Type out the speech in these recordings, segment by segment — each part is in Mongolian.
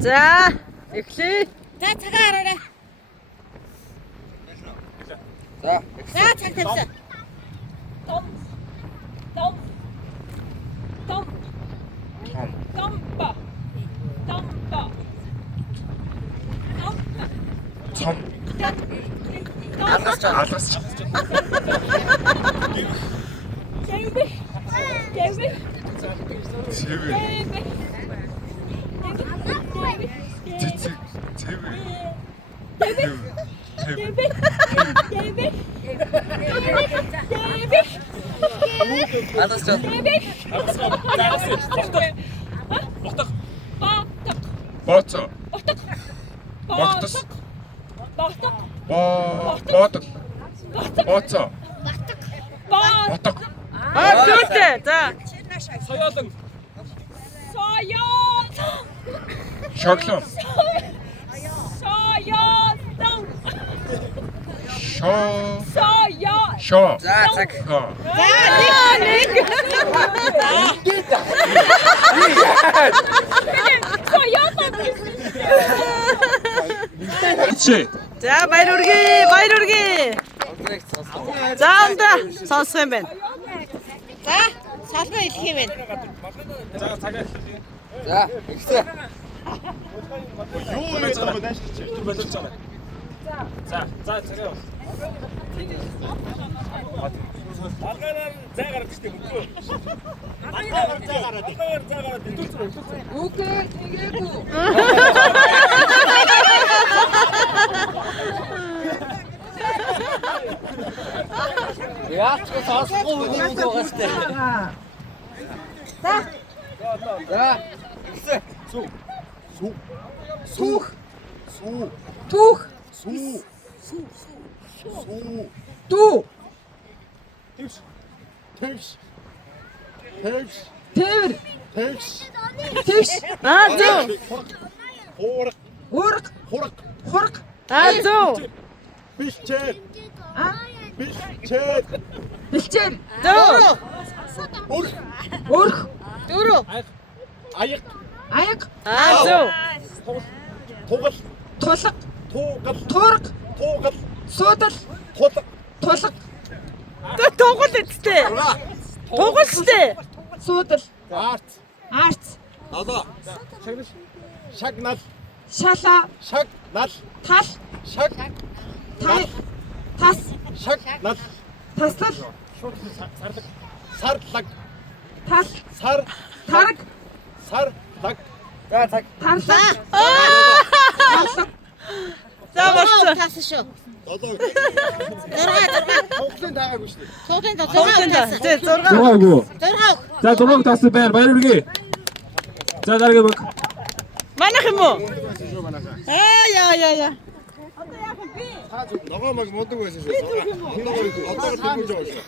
За, эхлэе. За цагаа хараарай. За цаг тавьсан. Том. Домба. Цом. Алгасч. Гэвэ. Цэвэр. Цэцэг. Цэвэр. Боцо. Боцо. Боток. Зүйтэй. За. Соёолон. Шоглон. Шоо. За, цаг. Нэг. Чи. За, баяр үргээ. За, амда сонсох юм байна. За салбар хэлэх юм байна. За цагаа. За, ихсэ. Юу юм бэ? Тэр боловч байгаа. За цагаа. Алгараар заагаар гэжтэй мөкөө. Алгаар заагаар Үгүй, тэгээгүй. Яач го сонсохгүй үнийг байгаа штэ. За. За, ихсэ. Сүх. Түүх. Дүү. Тэвш. Тээвэр. Тэвш. Тийш. Зөө. Хург. Хург. Зөө. Бишчээр. Бэлчээр. Зөө. Өрх. Дөрөв. Аяг. Зөө. Тугал. Тулга. Туург. Туург. Суудал. Тулг. Тулга. Тугал үсттэй. Тугал үсттэй. Суудал. Арц. Одоо. Шагнал. Шала. Шагнал. Тал. Тал. Тас. Шагнал. Таслал. Сарлаг. Тал. Тарг. Тарг. Сарлаг. За, цаг. Тарлаг. За болцсон. Таасан шүү. Одоо. 6. Тоглын таагүй шүү дээ. Цуулийн Тоглонд. 6. Зэ 6. Зураагүй. 6. За дургуйг таасан байна. Баяр үргээ. За дараагийн баг. Манайх юм уу? Яа. Ногоо маг мудаг байсан шүү. Одоо тэмүүлж байгаа шүү.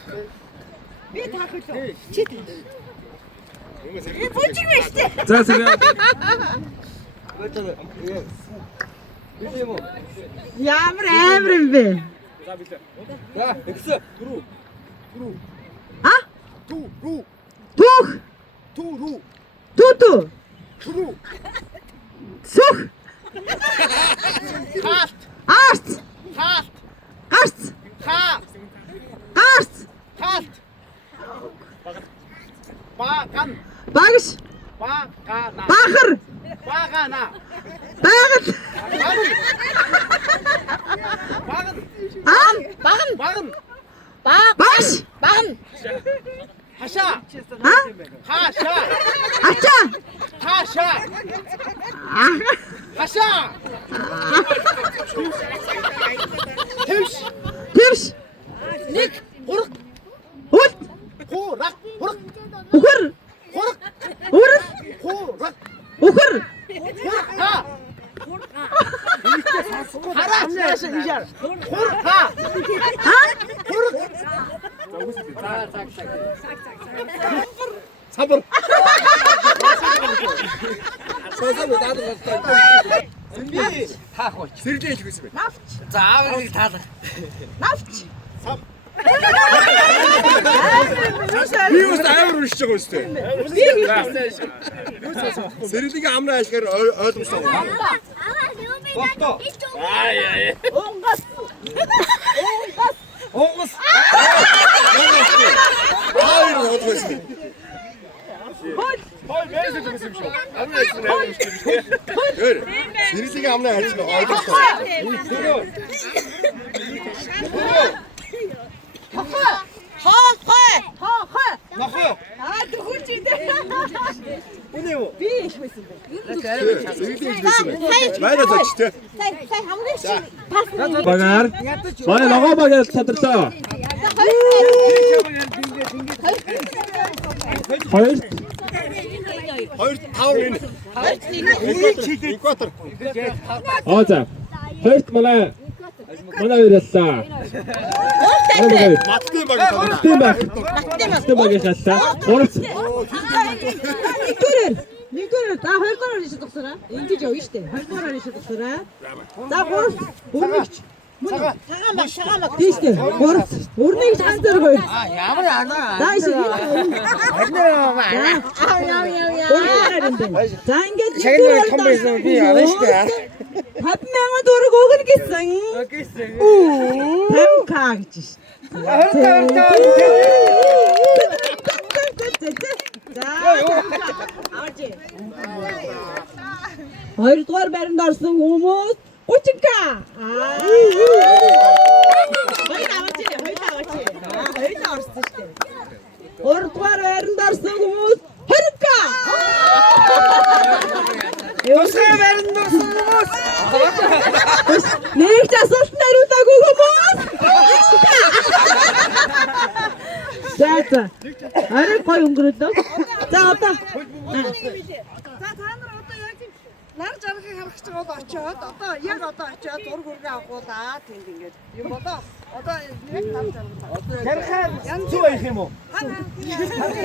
За сега. Ямар амар юм бэ? За, ихсэ. Түүх. Туту. Сүх. Арц. Гарц. Багш. Бахар. Багт. Баш. Хаша. Ача. Хаша. Тэвш. Нэг. Хург. Ут. Хураг. Ухар. Урал. Хураг. Ухар. Хараач яашаа ижаар. Сабар. Хаах уу. Сэрдээ хэлэх байсан бэ? За, аавыг таалах. Навч. Сав. Би бас амар уншиж байгаа үстэй. Сэрэлийг амраа ашгаар ойлгомжтой байна. Онгос. Хоёр хоолойс. Хой бэрээс юм шиг. Амраа юм шиг. Гэр. Сэрэлийг амраа ашгаар ойлгомжтой. Майра зочтой. Багаар. Манай ногоо багаар чадрлаа. Хоёр. Хоёр тавар энэ. Экватор. За. Хоёрт манай уриаллаа. Матны баг тавар. Матны баг яллаа. Гурав. Нэгдүгээр та хоёрдугаар ирэх doktora. Ингэж явна штэ. Хоёрдугаар ирэх doktora. За гурав. Өрнөгч. Цагаан баг. Тийштэй. Гурав. Өрнөгч ганц зэрэг хоёр. Ямар анаа. За ишээ. За ингээд Чагнаа том байсан би явна штэ. 50,000 төгрөг өгнө гэсэн. Үу. 50k гэж шин. Хоёрдугаар баримд орсон хүмүүс 30k. Хоёр орсон шүү дээ. Гуравдугаар баримд орсон хүмүүс 20k. Юусаа баримд орсон хүмүүс? Нэг ч асуулт хариулаагүй хүмүүс. За. Арай гоё өнгөрөлөө. За одоо. Нар жаргахыг харах гэж байгаа очиод одоо яг одоо очиод зург үргээ авахулаа тэнд ингээд юм болоо одоо яг нар жаргах. Ярхан зүг их юм уу?